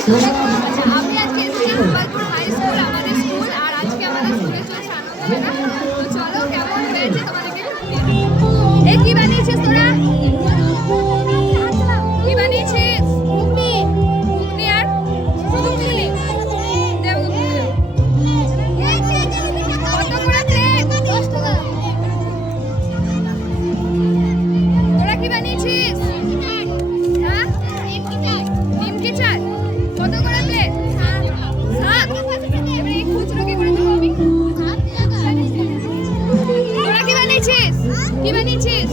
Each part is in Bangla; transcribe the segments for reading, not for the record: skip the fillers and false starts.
আমি আজকে এসেছি গোপালপুর হাই স্কুল, আমাদের স্কুল, আর আজকে আমাদের স্কুলে চলছে আনন্দমেলা। তো চলো কেমন হয়েছে তোমাদেরকে। এই কি বানিয়েছিস তোরা? কি বানিয়েছিস? ঘুগনি। ঘুগনি আর শুধু ঘুগনি? দেব ঘুগনি দেব। কত করে প্লেট? 10 টাকা। তোরা কি বানিয়েছিস? হ্যাঁ, নিমকি চাট। কত করে প্লেট? 7। এবারে এই খুচরো কি করে দেবো আমি? তোরা কি বানিয়েছিস? কি বানিয়েছিস?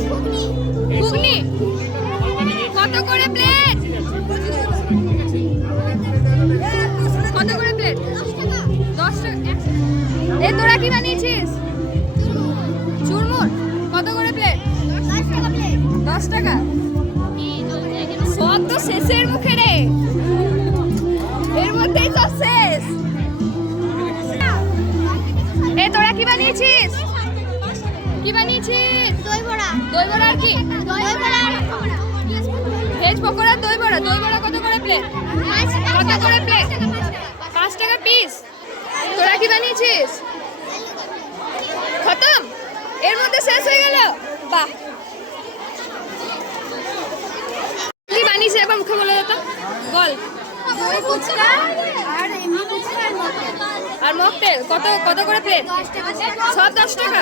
ঘুগনি। কত করে প্লেট? কত করে প্লেট? 10 টাকা। এই তোরা কি বানিয়েছিস? চুরমুর। কত করে প্লেট? 10 টাকা। সব তো শেষের মুখে রে, এর মধ্যেই সব শেষ। এই তোরা কি বানিয়েছিস? কি বানিয়েছিস? দই বড়া। দই বড়া আর কি? দই বড়া আর পকোড়া। ভেজ পকোড়া, দই বড়া। দই বড়া কত করে প্লেট? কত করে প্লেট? 5 টাকা পিস। তোরা কি বানিয়েছিস? খতম, এর মধ্যে শেষ হয়ে গেল। বাহ, কি বানিয়েছিস একবার মুখে বলে যেত, বল। দই ফুচকা আর এমনি ফুচকা আর মকটেল। আর মকটেল কত কত করে প্লেট? 10 টাকা। সব 10 টাকা।